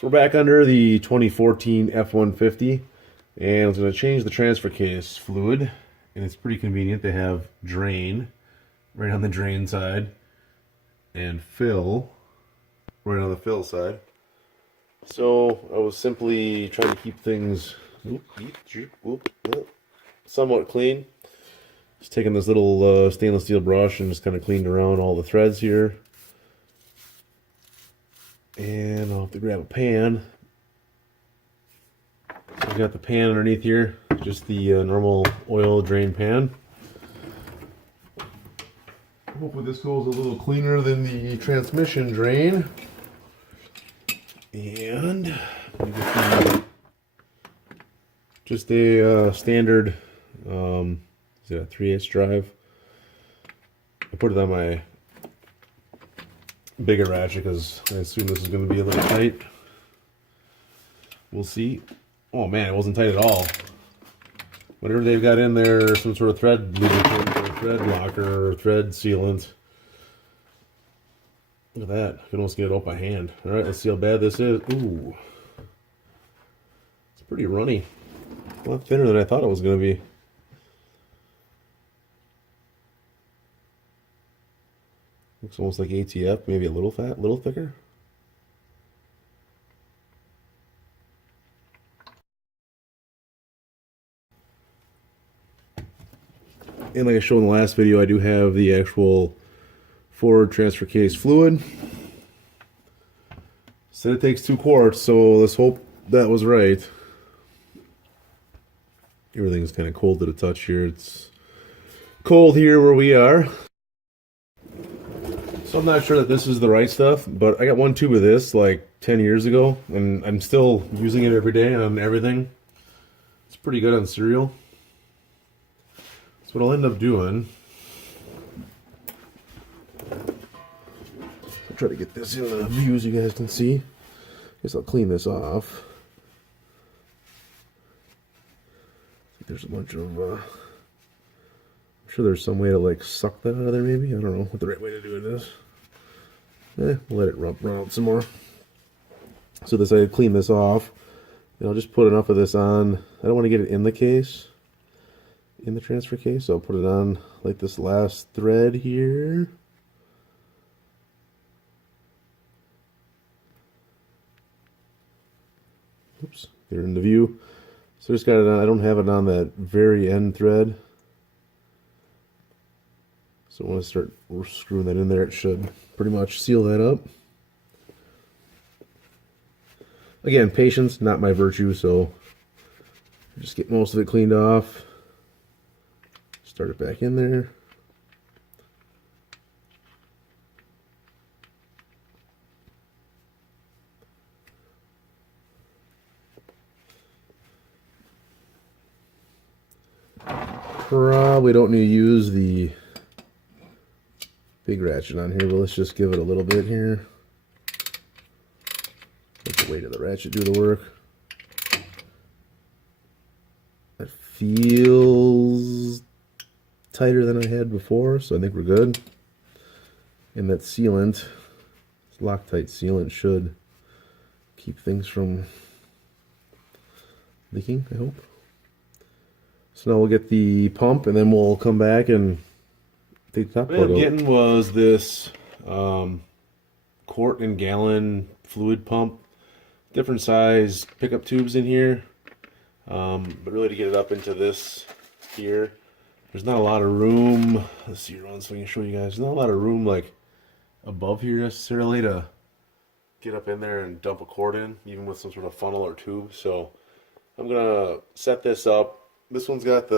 So we're back under the 2014 F-150, and I was going to change the transfer case fluid, and it's pretty convenient to have drain right on the drain side and fill right on the fill side. So I was simply trying to keep things somewhat clean. Just taking this little stainless steel brush and just kind of cleaned around all the threads here. And I'll have to grab a pan. So I've got the pan underneath here, just the normal oil drain pan. Hopefully this goes a little cleaner than the transmission drain. And just a standard, is it a 3/8 drive? I put it on my bigger ratchet because I assume this is going to be a little tight. We'll see. Oh man, it wasn't tight at all. Whatever they've got in there, some sort of thread lubricant or thread locker or thread sealant. Look at that. I can almost get it out by hand. Alright, let's see how bad this is. Ooh. It's pretty runny. A lot thinner than I thought it was going to be. Looks almost like ATF, maybe a little fat, a little thicker. And like I showed in the last video, I do have the actual forward transfer case fluid. Said it takes 2 quarts, so let's hope that was right. Everything's kind of cold to the touch here. It's cold here where we are. So I'm not sure that this is the right stuff, but I got 1 tube of this like 10 years ago, and I'm still using it every day on everything. It's pretty good on cereal. So what I'll end up doing, I'll try to get this in the view so you guys can see. I guess I'll clean this off. There's a bunch of, I'm sure there's some way to like suck that out of there maybe. I don't know what the right way to do it is. We'll let it run out some more. So this, I clean this off, and I'll just put enough of this on. I don't want to get it in the case, in the transfer case, so I'll put it on like this last thread here. Oops, get it in the view. So just got it on, I don't have it on that very end thread. So when I start screwing that in there, it should pretty much seal that up. Again, patience, not my virtue, so just get most of it cleaned off. Start it back in there. Probably don't need to use the big ratchet on here, but let's just give it a little bit here. Let the weight of the ratchet do the work. That feels tighter than I had before, so I think we're good. And that sealant, Loctite sealant, should keep things from leaking, I hope. So now we'll get the pump, and then we'll come back and take the top part out. What I'm getting was this quart and gallon fluid pump. Different size pickup tubes in here. But really to get it up into this here, there's not a lot of room. Let's see around so I can show you guys. There's not a lot of room like above here necessarily to get up in there and dump a quart in, even with some sort of funnel or tube. So I'm gonna set this up. This one's got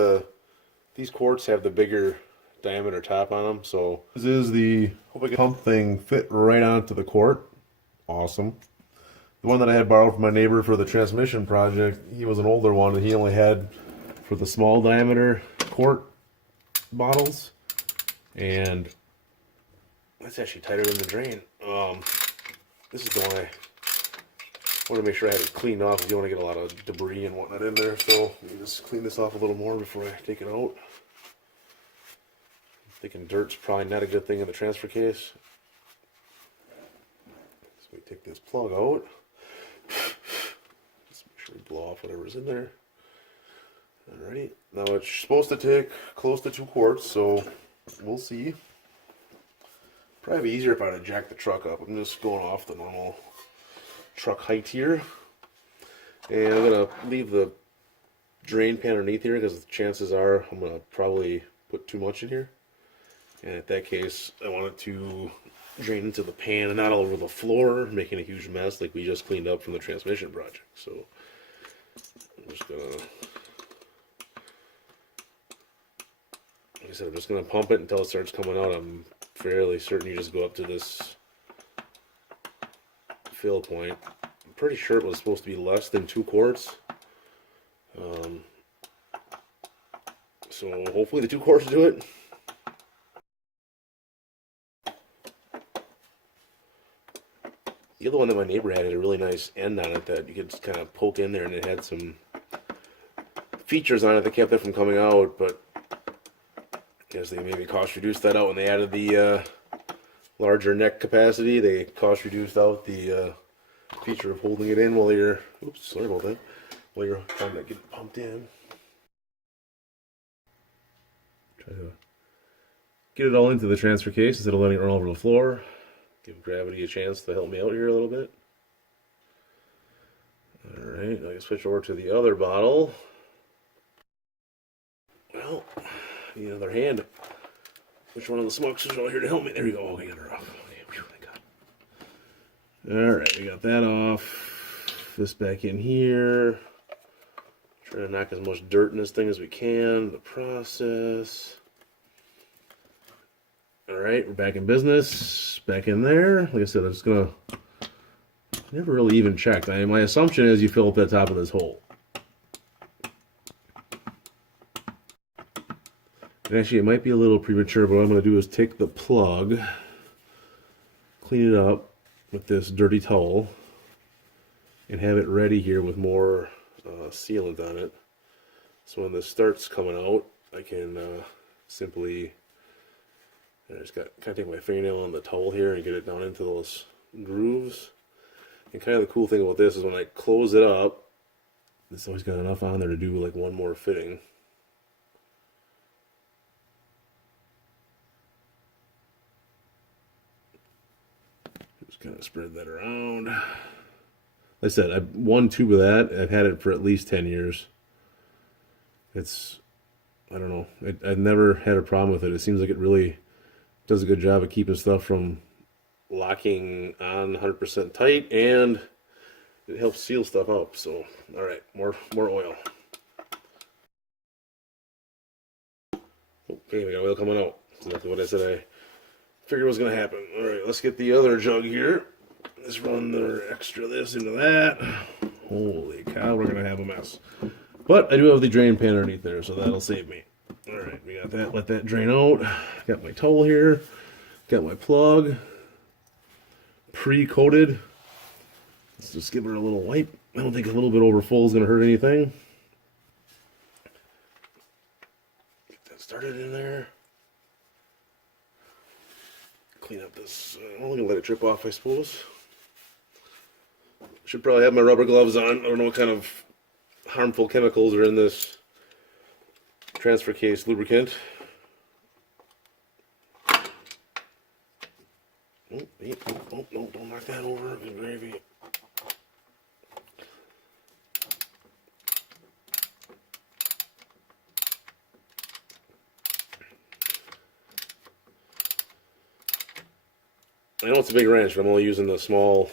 these quarts have the bigger diameter top on them. So this is the pump thing fit right onto the quart. Awesome. The one that I had borrowed from my neighbor for the transmission project, he was an older one, and he only had for the small diameter quart bottles, and that's actually tighter than the drain. This is the one I want to make sure I have it cleaned off because you want to get a lot of debris and whatnot in there. So let me just clean this off a little more before I take it out. I'm thinking dirt's probably not a good thing in the transfer case. So we take this plug out. Actually blow off whatever's in there. Alrighty, now it's supposed to take close to 2 quarts, so we'll see. Probably be easier if I had to jack the truck up. I'm just going off the normal truck height here. And I'm going to leave the drain pan underneath here because the chances are I'm going to probably put too much in here. And in that case, I want it to drain into the pan and not all over the floor, making a huge mess like we just cleaned up from the transmission project. So I'm just going to, like I said, I'm just going to pump it until it starts coming out. I'm fairly certain you just go up to this fill point. I'm pretty sure it was supposed to be less than 2 quarts. So hopefully the 2 quarts do it. The other one that my neighbor had a really nice end on it that you could kind of poke in there, and it had some features on it that kept it from coming out, but I guess they maybe cost reduced that out when they added the larger neck capacity. They cost reduced out the feature of holding it in while you're, oops, sorry about that, while you're trying to get it pumped in. Try to get it all into the transfer case instead of letting it run over the floor. Give gravity a chance to help me out here a little bit. Alright, I can switch over to the other bottle. Well, need another hand. Which one of the Schmucks is out here to help me? There we go. Oh, we got her off. Okay, whew, thank God. Alright, we got that off. This back in here. Trying to knock as much dirt in this thing as we can. The process. Alright, we're back in business. Back in there. Like I said, I'm just gonna never really even checked. My assumption is you fill up the top of this hole. And actually, it might be a little premature, but what I'm going to do is take the plug, clean it up with this dirty towel, and have it ready here with more sealant on it. So when this starts coming out, I can simply, I just got kind of take my fingernail on the towel here and get it down into those grooves. And kind of the cool thing about this is when I close it up, it's always got enough on there to do like one more fitting. Just kind of spread that around. Like I said, I've one tube of that. I've had it for at least 10 years. It's, I don't know. I've never had a problem with it. It seems like it really does a good job of keeping stuff from locking on 100% tight, and it helps seal stuff up. So, all right, more oil. Okay, we got oil coming out. That's exactly what I said I figured was going to happen. All right, let's get the other jug here. Let's run the extra this into that. Holy cow, we're going to have a mess. But I do have the drain pan underneath there, so that'll save me. All right, we got that. Let that drain out. Got my towel here. Got my plug. Pre-coated. Let's just give her a little wipe. I don't think a little bit over full is going to hurt anything. Get that started in there. Clean up this. I'm going to let it drip off, I suppose. Should probably have my rubber gloves on. I don't know what kind of harmful chemicals are in this transfer case lubricant. Oh, no, don't knock that over. Good gravy. I know it's a big wrench, but I'm only using the small,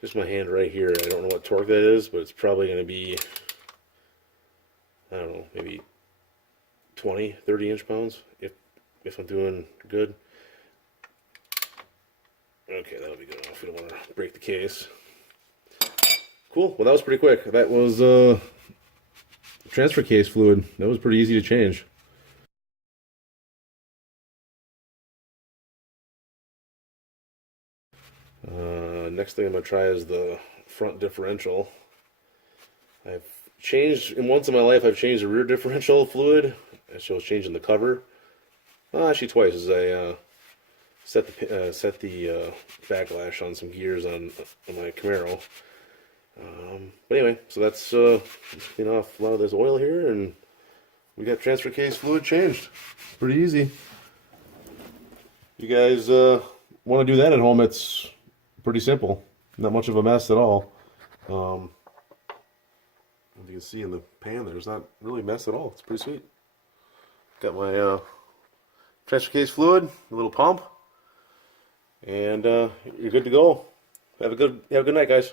just my hand right here. I don't know what torque that is, but it's probably going to be, I don't know, maybe 20, 30 inch-pounds if I'm doing good. Okay, that'll be good enough. We don't want to break the case. Cool. Well, that was pretty quick. That was transfer case fluid. That was pretty easy to change. Next thing I'm going to try is the front differential. I've changed, in once in my life, I've changed the rear differential fluid. Actually, I was changing the cover. Actually, twice, as I set the backlash on some gears on my Camaro. But anyway, so that's clean off a lot of this oil here, and we got transfer case fluid changed. Pretty easy. You guys want to do that at home? It's pretty simple. Not much of a mess at all. As you can see in the pan, there's not really a mess at all. It's pretty sweet. Got my transfer case fluid, a little pump, and you're good to go. Have a good night, guys.